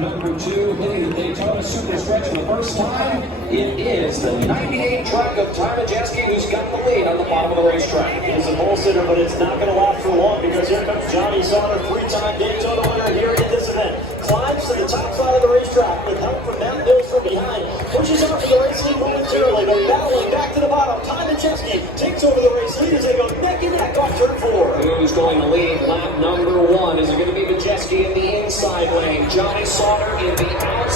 number 2, hitting the Daytona Super Stretch for the first time. It is the 98 truck of Ty Majeski who's got the lead on the bottom of the racetrack. He's a pole sitter, but it's not going to last for long because here comes Johnny Sauter, 3-time Daytona winner here in this event. Climbs to the top side of the racetrack with help from Matt Mills from behind. Pushes off to the race lead momentarily, but battling back to the bottom. Ty Majeski takes over the race lead as they go neck and neck on turn 4. Who's going to lead lap number 1? Is it going to be Majeski in the inside lane? Johnny Sauter in the outside